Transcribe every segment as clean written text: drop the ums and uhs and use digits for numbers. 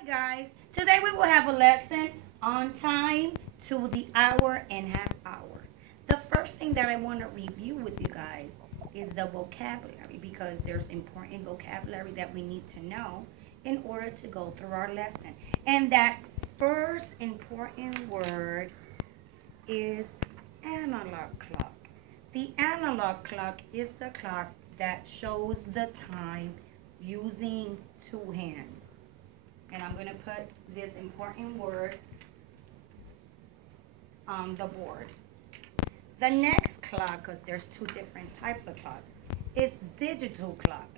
Hi guys, today we will have a lesson on time to the hour and half hour. The first thing that I want to review with you guys is the vocabulary because there's important vocabulary that we need to know in order to go through our lesson. And that first important word is analog clock. The analog clock is the clock that shows the time using two hands. And I'm going to put this important word on the board. The next clock, because there's two different types of clock, is digital clock.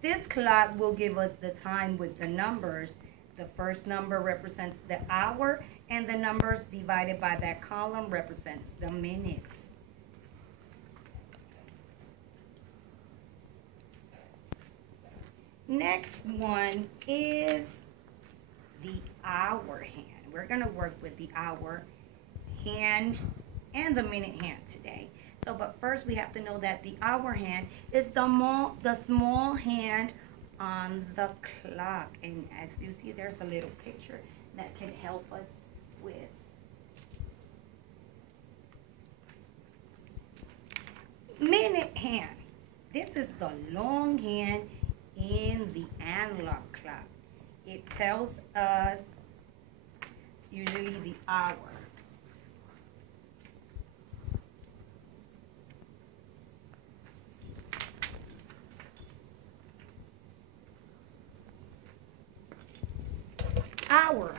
This clock will give us the time with the numbers. The first number represents the hour, and the numbers divided by that column represents the minutes. Next one is the hour hand. We're going to work with the hour hand and the minute hand today. But first we have to know that the hour hand is the small hand on the clock. And as you see, there's a little picture that can help us with. Minute hand. This is the long hand in the analog clock. It tells us usually the hour. Hour.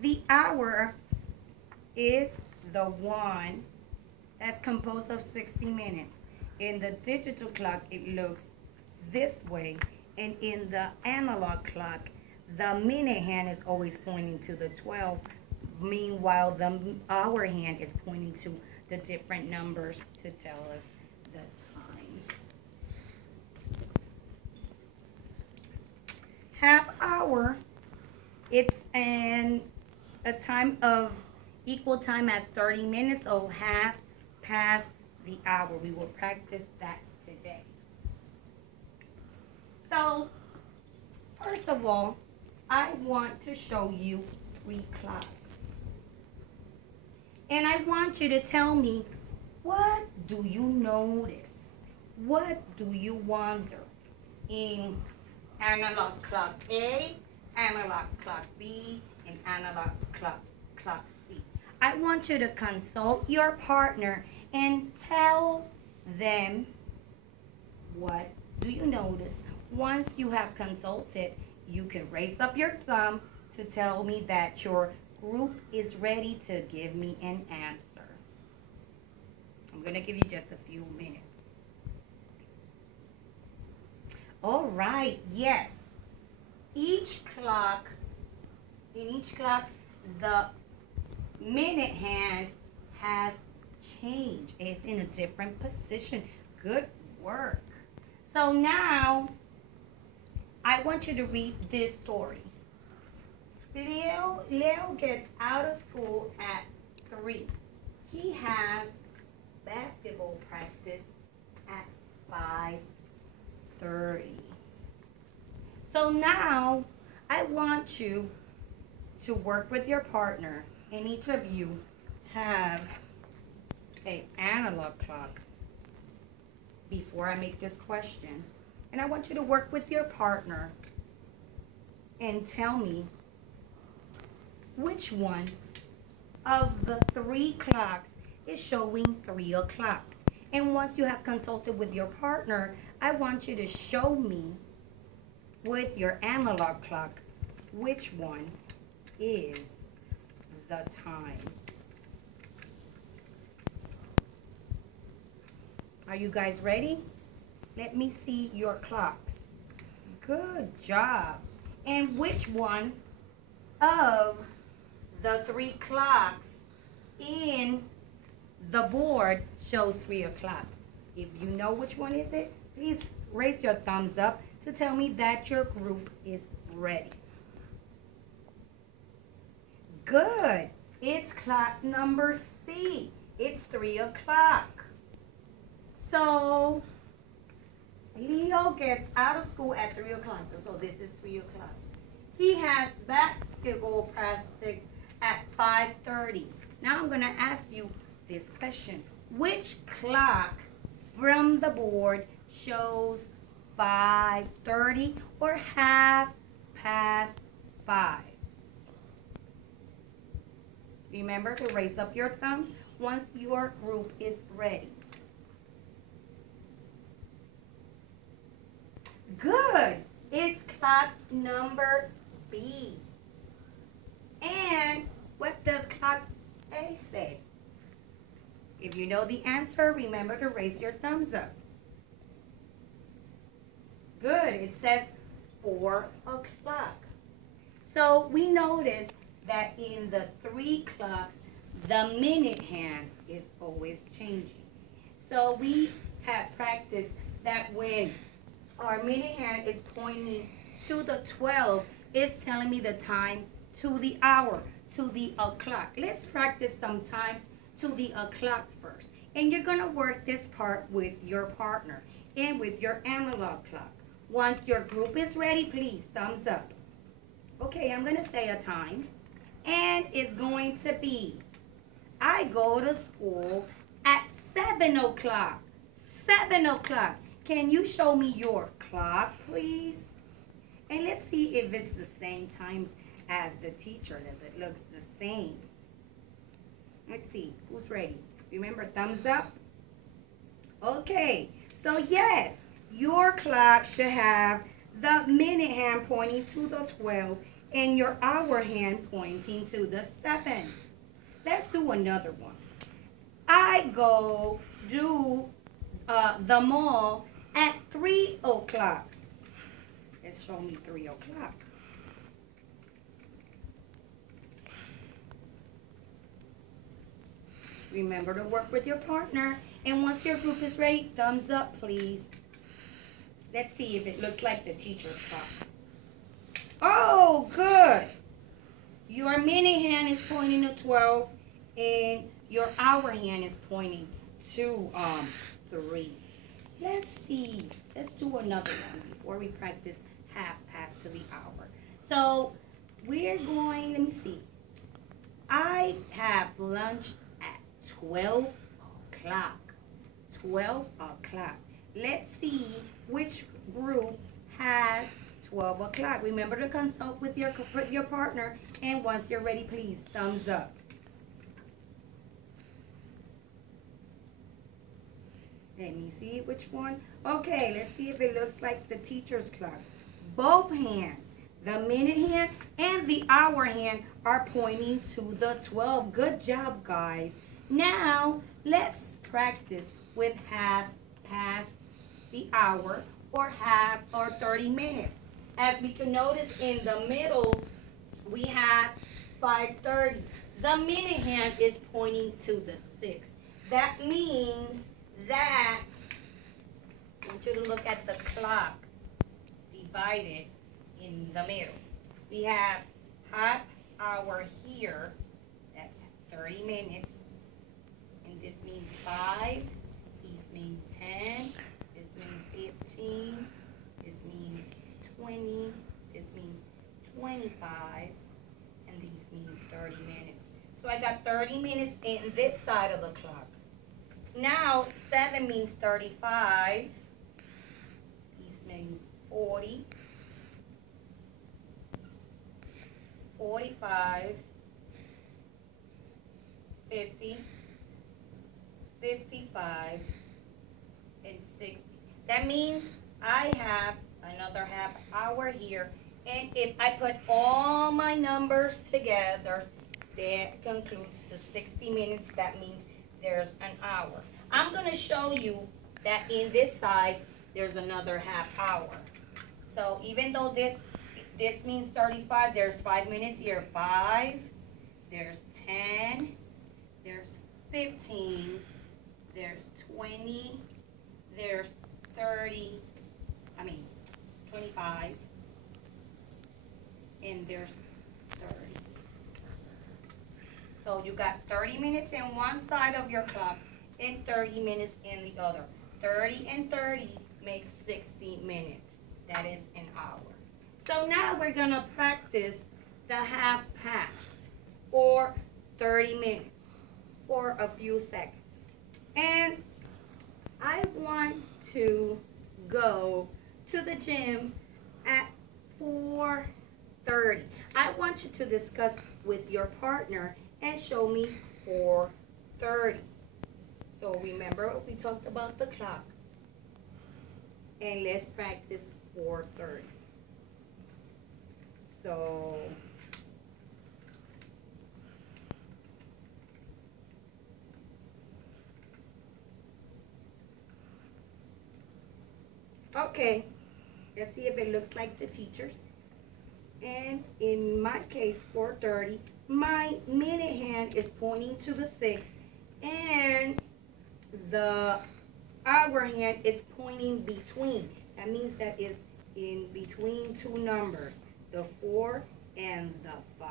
The hour is the one that's composed of 60 minutes. In the digital clock, it looks this way, and in the analog clock, the minute hand is always pointing to the 12. Meanwhile, the hour hand is pointing to the different numbers to tell us the time. Half hour, it's a time of equal time as 30 minutes or half past the hour. We will practice that today. So, first of all, I want to show you three clocks. And I want you to tell me, what do you notice? What do you wonder in analog clock A, analog clock B, and analog clock C? I want you to consult your partner and tell them, what do you notice? Once you have consulted, you can raise up your thumb to tell me that your group is ready to give me an answer. I'm going to give you just a few minutes. All right, yes. In each clock, the minute hand has changed. It's in a different position. Good work. So now, I want you to read this story. Leo gets out of school at 3. He has basketball practice at 5:30. So now, I want you to work with your partner, and each of you have an analog clock before I make this question. And I want you to work with your partner and tell me which one of the three clocks is showing 3 o'clock. And once you have consulted with your partner, I want you to show me with your analog clock which one is the time. Are you guys ready? Let me see your clocks. Good job. And which one of the 3 clocks in the board shows 3 o'clock? If you know which one is it, please raise your thumbs up to tell me that your group is ready. Good. It's clock number C. It's 3 o'clock. So, Leo gets out of school at 3 o'clock. So this is 3 o'clock. He has basketball practice at 5:30. Now I'm going to ask you this question. Which clock from the board shows 5:30 or 5:30? Remember to raise up your thumbs once your group is ready. Good. It's clock number B. And what does clock A say? If you know the answer, remember to raise your thumbs up. Good. It says 4 o'clock. So we notice that in the 3 clocks, the minute hand is always changing. So we have practiced that when our minute hand is pointing to the 12, it's telling me the time to the hour, to the o'clock. Let's practice sometimes to the o'clock first. And you're going to work this part with your partner and with your analog clock. Once your group is ready, please thumbs up. Okay, I'm going to say a time. And it's going to be, I go to school at 7 o'clock. 7 o'clock. Can you show me your clock, please? And let's see if it's the same time as the teacher, if it looks the same. Let's see, who's ready? Remember, thumbs up. Okay, so yes, your clock should have the minute hand pointing to the 12 and your hour hand pointing to the 7. Let's do another one. I go to the mall at 3 o'clock. Let's show me 3 o'clock. Remember to work with your partner. And once your group is ready, thumbs up, please. Let's see if it looks like the teacher's clock. Oh, good. Your minute hand is pointing to 12, and your hour hand is pointing to 3. Let's see. Let's do another one before we practice half past to the hour. So we're going, let me see. I have lunch at 12 o'clock. 12 o'clock. Let's see which group has 12 o'clock. Remember to consult with your partner, and once you're ready, please thumbs up. Let me see which one. Okay, let's see if it looks like the teacher's clock. Both hands, the minute hand and the hour hand, are pointing to the 12. Good job, guys. Now, let's practice with half past the hour or 30 minutes. As we can notice in the middle, we have 5:30. The minute hand is pointing to the 6. That means that, I want you to look at the clock divided in the middle. We have half hour here, that's 30 minutes, and this means 5, this means 10, this means 15, this means 20, this means 25, and these means 30 minutes. So I got 30 minutes in this side of the clock. Now, 7 means 35. These mean 40. 45. 50. 55. And 60. That means I have another half hour here. And if I put all my numbers together, that concludes the 60 minutes. That means there's an hour. I'm going to show you that in this side, there's another half hour. So even though this means 35, there's 5 minutes here. 5, there's 10, there's 15, there's 20, there's 25, and there's 30. So you got 30 minutes in one side of your clock and 30 minutes in the other. 30 and 30 makes 60 minutes. That is an hour. So now we're gonna practice the half past or 30 minutes for a few seconds. And I want to go to the gym at 4:30. I want you to discuss with your partner and show me 4:30. So remember we talked about the clock. And let's practice 4:30. So okay, let's see if it looks like the teacher's. And in my case, 4:30, my minute hand is pointing to the 6, and the hour hand is pointing between. That means that it's in between two numbers, the 4 and the 5.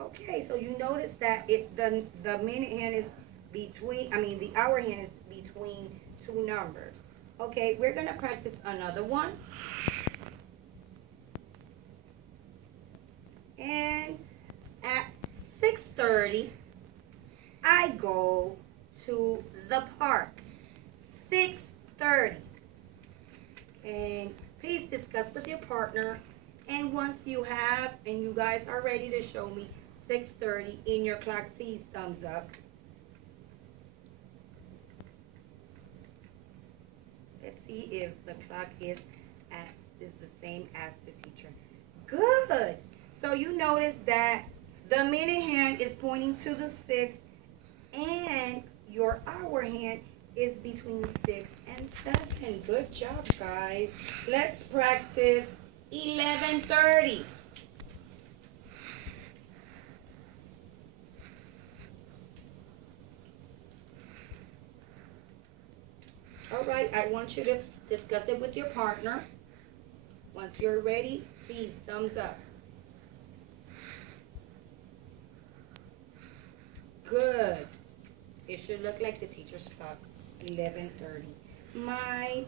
Okay, so you notice that the minute hand is between, the hour hand is between two numbers. Okay, we're going to practice another one. And at 6:30, I go to the park. 6:30. And please discuss with your partner. And once you have, and you guys are ready to show me 6:30 in your clock, please thumbs up. Let's see if the clock is the same as the teacher. Good. So you notice that the minute hand is pointing to the 6, and your hour hand is between 6 and 7. Good job, guys. Let's practice 11:30. All right, I want you to discuss it with your partner. Once you're ready, please thumbs up. Good. It should look like the teacher's clock, 11:30. My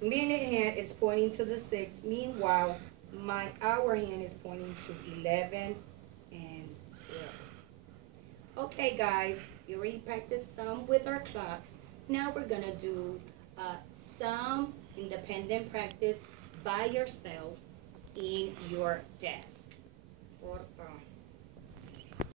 minute hand is pointing to the 6. Meanwhile, my hour hand is pointing to 11 and 12. Okay, guys, you already practiced some with our clocks. Now we're going to do some independent practice by yourself in your desk.